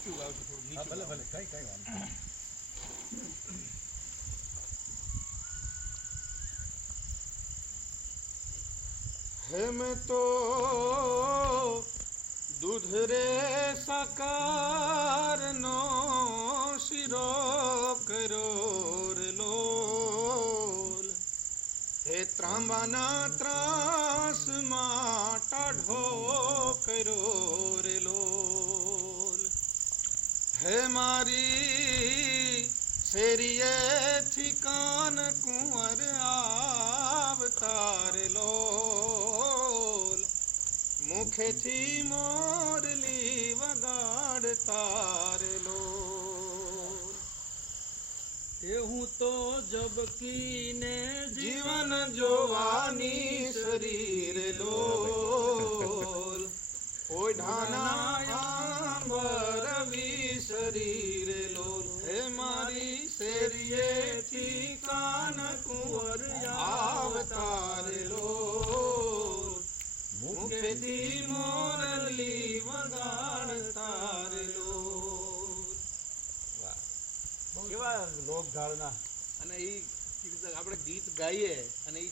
ઊંચું ગાવશું, થોડું નીચું. ભલે ભલે કઈ વાંધો નહીં. હે મેં તો દૂધ રે સાકારનો શીરો કર્યો રે લોલ. હે ત્રાંબાના ત્રાસમાં ટાઢો કર્યો રે લોલ. હે મારી શેરીએથી કાન કુંવર આવતા રે લોલ. મુખેથી મોરલી વગાડતા રે લોલ. એ હું તો જબકીને જીવન જોવાની શરીર લોલ. ઓઢાના આંબર શરીર લોલ. હે મારી શેરીએથી કાન કુંવર આવતા રે લોલ. મુખેથી મોરલી વગાડતા રે લોલ. કેવા લોક ઢાળના અને એ આપણે ગીત ગાઈએ અને એ